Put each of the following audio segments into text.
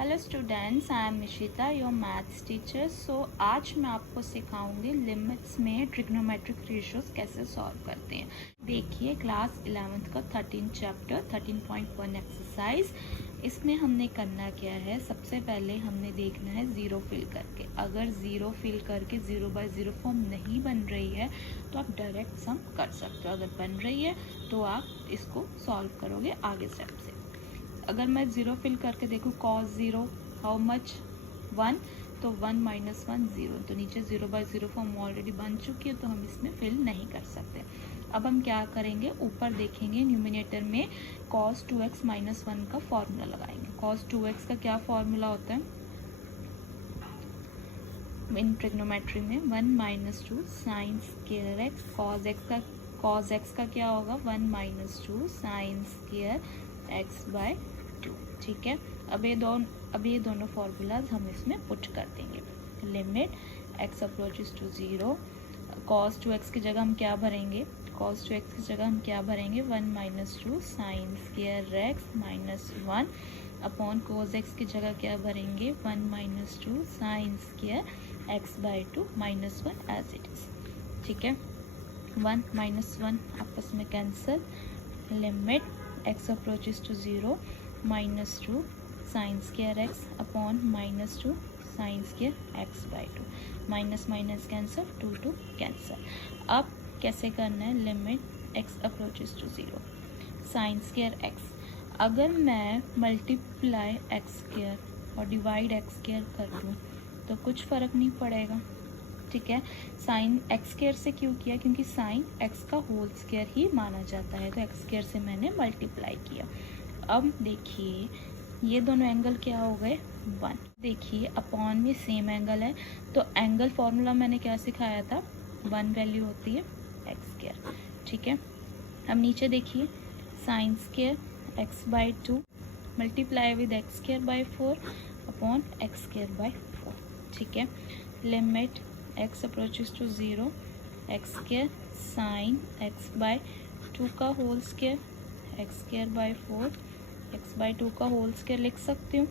Hello students, I am Nishita, your maths teacher. So आज मैं आपको सिखाऊंगी लिमिट्स में ट्रिग्नोमेट्रिक रेशियोज कैसे सॉल्व करते हैं। देखिए क्लास 11th का 13 चैप्टर 13.1 एक्सरसाइज। इसमें हमने करना क्या है, सबसे पहले हमने देखना है ज़ीरो फिल करके। अगर ज़ीरो फिल करके 0/0 फॉर्म नहीं बन रही है तो आप डायरेक्ट सम कर सकते हो। अगर बन रही है तो आप इसको सॉल्व करोगे आगे स्टेप से। अगर मैं ज़ीरो फिल करके देखूँ कॉस ज़ीरो हाउ मच 1, तो 1 - 1 0, तो नीचे 0/0 फॉर्म ऑलरेडी बन चुकी है तो हम इसमें फिल नहीं कर सकते। अब हम क्या करेंगे, ऊपर देखेंगे न्यूमिनेटर में cos 2x - 1 का फॉर्मूला लगाएंगे। cos 2x का क्या फॉर्मूला होता है इन ट्रिग्नोमेट्री में, 1 - 2 sin square x। cos x का क्या होगा, 1 - 2 sin स्क्वायर x/2। ठीक है, अब ये दोनों फॉर्मूलाज हम इसमें पुट कर देंगे। Limit x approaches to 0, cos 2x की जगह हम क्या भरेंगे, 1 - 2 sin square x - 1 upon cos x की जगह क्या भरेंगे, 1 - 2 sin square x/2 -1 as it is. ठीक है, 1 - 1 आपस में cancel. Limit x approaches to 0 -2 sin square x upon -2 sin square x/2, minus minus cancel, 2 cancel. अब कैसे करना है, limit x approaches to 0 sin square x। अगर मैं मल्टीप्लाई x स्क्वायर और डिवाइड x स्क्वायर कर दूँ तो कुछ फ़र्क नहीं पड़ेगा। ठीक है, साइन एक्स स्क्वायर से क्यों किया, क्योंकि साइन एक्स का होल स्क्वायर ही माना जाता है, तो एक्स स्क्वायर से मैंने मल्टीप्लाई किया। अब देखिए ये दोनों एंगल क्या हो गए, 1। देखिए अपॉन में सेम एंगल है तो एंगल फॉर्मूला मैंने क्या सिखाया था, 1 वैल्यू होती है एक्स स्क्वायर। ठीक है, अब नीचे देखिए sine square x/2 multiply with X square by 4 upon X square by 4। ठीक है, limit x approaches to 0 X square sine x/2 का whole square X square by 4 x/2 का होल स्क्वायर लिख सकती हूँ।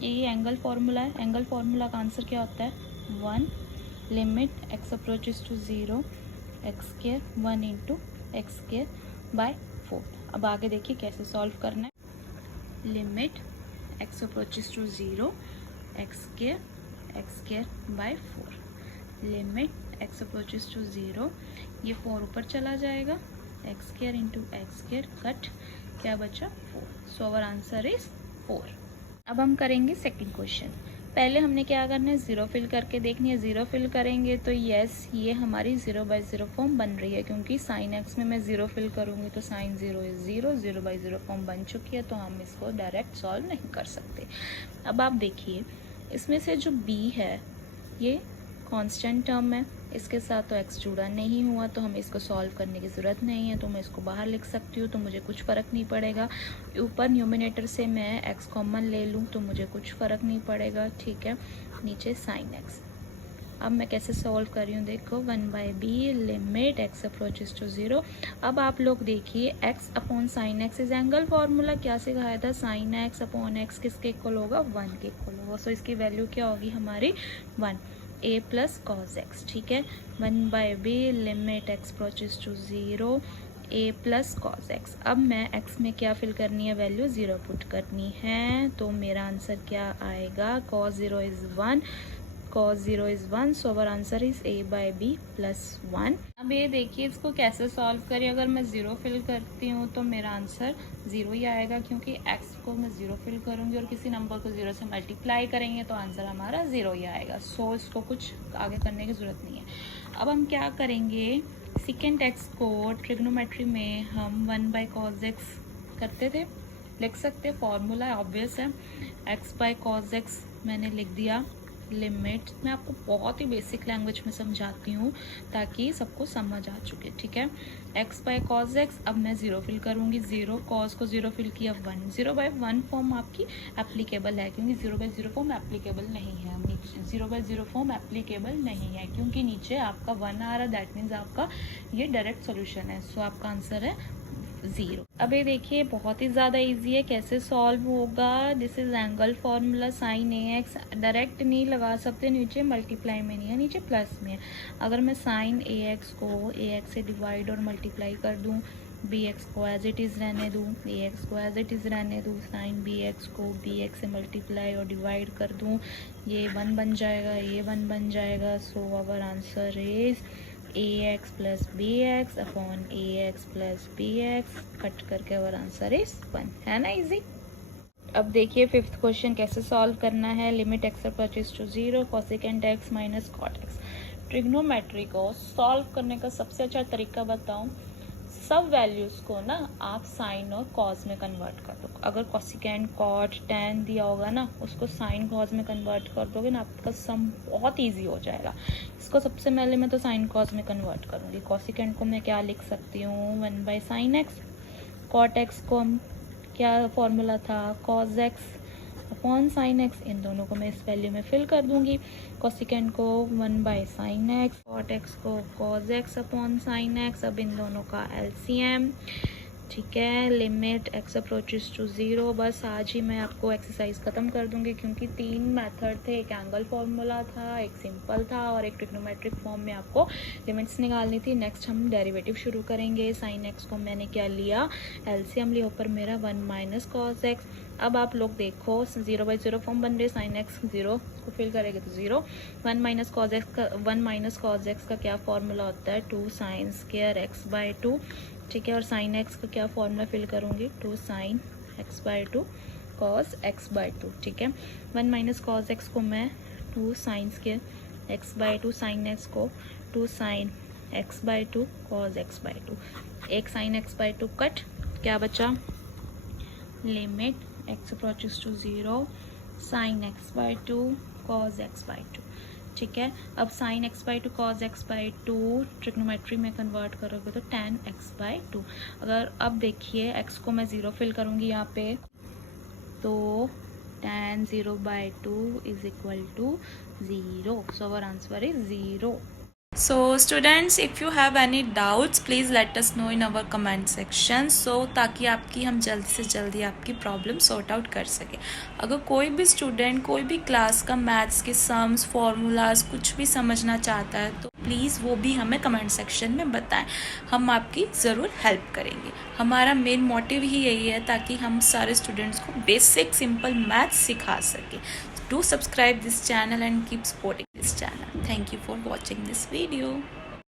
ये एंगल फार्मूला है, एंगल फार्मूला का आंसर क्या होता है, 1। Limit x approaches to 0 X square 1 into X square by 4। अब आगे देखिए कैसे सॉल्व करना है। Limit x approaches to 0 X square by 4। Limit x approaches to 0, ये 4 ऊपर चला जाएगा, X square into X square cut, क्या बचा 4। So our answer is 4। अब हम करेंगे सेकंड क्वेश्चन। पहले हमने क्या करना है, ज़ीरो फिल करके देखनी है। ज़ीरो फिल करेंगे तो यस ये हमारी 0/0 फॉर्म बन रही है, क्योंकि साइन एक्स में मैं ज़ीरो फिल करूँगी तो साइन 0 इज़ 0, 0/0 फॉर्म बन चुकी है तो हम इसको डायरेक्ट सॉल्व नहीं कर सकते। अब आप देखिए इसमें से जो b है ये कांस्टेंट टर्म है, इसके साथ तो x जुड़ा नहीं हुआ तो हमें इसको सॉल्व करने की ज़रूरत नहीं है, तो मैं इसको बाहर लिख सकती हूँ तो मुझे कुछ फ़र्क नहीं पड़ेगा। ऊपर न्यूमिनेटर से मैं x कॉमन ले लूँ तो मुझे कुछ फ़र्क नहीं पड़ेगा। ठीक है, नीचे साइन x। अब मैं कैसे सॉल्व कर रही हूँ, देखो 1/b limit x approaches to 0। अब आप लोग देखिए x upon sine x is angle formula क्या सिखाया था, साइन x अपॉन x किसके इक्वल होगा, 1 के इक्वल होगा। सो इसकी वैल्यू क्या होगी हमारी 1, a प्लस कॉस एक्स। ठीक है, 1/b limit x approaches to 0 a plus cos X. अब मैं x में क्या फिल करनी है, वैल्यू 0 पुट करनी है, तो मेरा आंसर क्या आएगा, cos 0 is 1, cos 0 is 1, so our answer is a/b plus 1। अब ये देखिए इसको कैसे सॉल्व करें। अगर मैं 0 फिल करती हूँ तो मेरा आंसर 0 ही आएगा, क्योंकि x को मैं 0 फिल करूँगी और किसी नंबर को 0 से मल्टीप्लाई करेंगे तो आंसर हमारा 0 ही आएगा। सो इसको कुछ आगे करने की ज़रूरत नहीं है। अब हम क्या करेंगे, सेकेंड x को ट्रिग्नोमेट्री में हम 1/cos x करते थे, लिख सकते, फॉर्मूला ऑब्वियस है, x/cos x मैंने लिख दिया। लिमिट मैं आपको बहुत ही बेसिक लैंग्वेज में समझाती हूँ ताकि सबको समझ आ चुके। ठीक है, x/cos x, अब मैं 0 फिल करूँगी, 0 cos को 0 फिल किया 1, 0/1 फॉर्म आपकी एप्लीकेबल है, क्योंकि 0/0 फॉर्म एप्लीकेबल नहीं है, 0/0 फॉर्म एप्लीकेबल नहीं है क्योंकि नीचे आपका 1 आ रहा है, दैट मीन्स आपका ये डायरेक्ट सोल्यूशन है। सो आपका आंसर है 0। अब ये देखिए बहुत ही ज़्यादा इजी है, कैसे सॉल्व होगा। This is angle formula sine A x, direct नहीं लगा सकते, नीचे मल्टीप्लाई में नहीं है, नीचे प्लस में है। अगर मैं साइन ए एक्स को ए एक्स से डिवाइड और मल्टीप्लाई कर दूँ, बी एक्स को एज इट इज़ रहने दूँ, ए एक्स को एज इट इज़ रहने दूँ, साइन बी एक्स को बी एक्स से मल्टीप्लाई और डिवाइड कर दूँ, ये 1 बन जाएगा, ये 1 बन जाएगा। So our answer is A X plus B X upon A X plus B X, cut करके आवर आंसर इज़ 1। है ना इजी। अब देखिए 5th क्वेश्चन कैसे सॉल्व करना है। Limit X approaches to 0 cosecant X minus cot X. Trigonometry को solve करने का सबसे अच्छा तरीका बताऊं, सब वैल्यूज़ को ना आप साइन और कॉज में कन्वर्ट कर दो। अगर कोसेकेंट कॉट टैन दिया होगा ना, उसको साइन कॉज में कन्वर्ट कर दोगे ना, आपका सम बहुत इजी हो जाएगा। इसको सबसे पहले मैं तो साइन कॉज में कन्वर्ट करूँगी। कोसेकेंट को मैं क्या लिख सकती हूँ, 1/sin x। कॉट एक्स को हम क्या फॉर्मूला था, cos x upon sine x. इन दोनों को मैं इस वैल्यू में फिल कर दूंगी। कोसेकेंट को 1/sin x, कॉट एक्स को cos x upon sine X. अब इन दोनों का एलसीएम, ठीक है। Limit X approaches to 0। बस आज ही मैं आपको एक्सरसाइज ख़त्म कर दूंगी, क्योंकि 3 मेथड थे, एक एंगल फॉर्मूला था, एक सिंपल था और एक ट्रिग्नोमेट्रिक फॉर्म में आपको लिमिट्स निकालनी थी। नेक्स्ट हम डेरिवेटिव शुरू करेंगे। साइन एक्स को मैंने क्या लिया, एलसीएम लिया, ऊपर मेरा 1 माइनस कॉज एक्स। अब आप लोग देखो 0/0 फॉर्म बन रहे, साइन एक्स 0 को फिल करेंगे तो 0। 1 माइनस कॉज एक्स का क्या फॉर्मूला होता है, 2 साइन स्क्वायर x/2, ठीक है। और साइन एक्स का क्या फॉर्मूला फिल करूँगी, 2 साइन x/2 कॉज x/2, ठीक है। 1 माइनस कॉज एक्स को मैं 2 sign square x/2, sine x को 2 साइन x/2 कॉज x/2। एक साइन x/2 कट, क्या बचा, limit x approaches to 0 sine x/2 cos x/2, ठीक है। अब sine x/2 cos x/2 trigonometry में कन्वर्ट करोगे तो tan x/2। अगर अब देखिए x को मैं 0 फिल करूँगी यहाँ पे, तो tan 0/2 is equal to 0। So our answer is 0। So students, if you have any doubts, please let us know in our comment section, so ताकि आपकी हम जल्दी से जल्दी आपकी प्रॉब्लम सॉर्ट आउट कर सके। अगर कोई भी स्टूडेंट कोई भी क्लास का मैथ्स के सम्स फॉर्मूलाज कुछ भी समझना चाहता है तो प्लीज़ वो भी हमें कमेंट सेक्शन में बताएं, हम आपकी ज़रूर हेल्प करेंगे। हमारा मेन मोटिव ही यही है ताकि हम सारे स्टूडेंट्स को बेसिक सिंपल मैथ्स सिखा सकें। Do subscribe this channel and keep supporting this channel. Thank you for watching this video.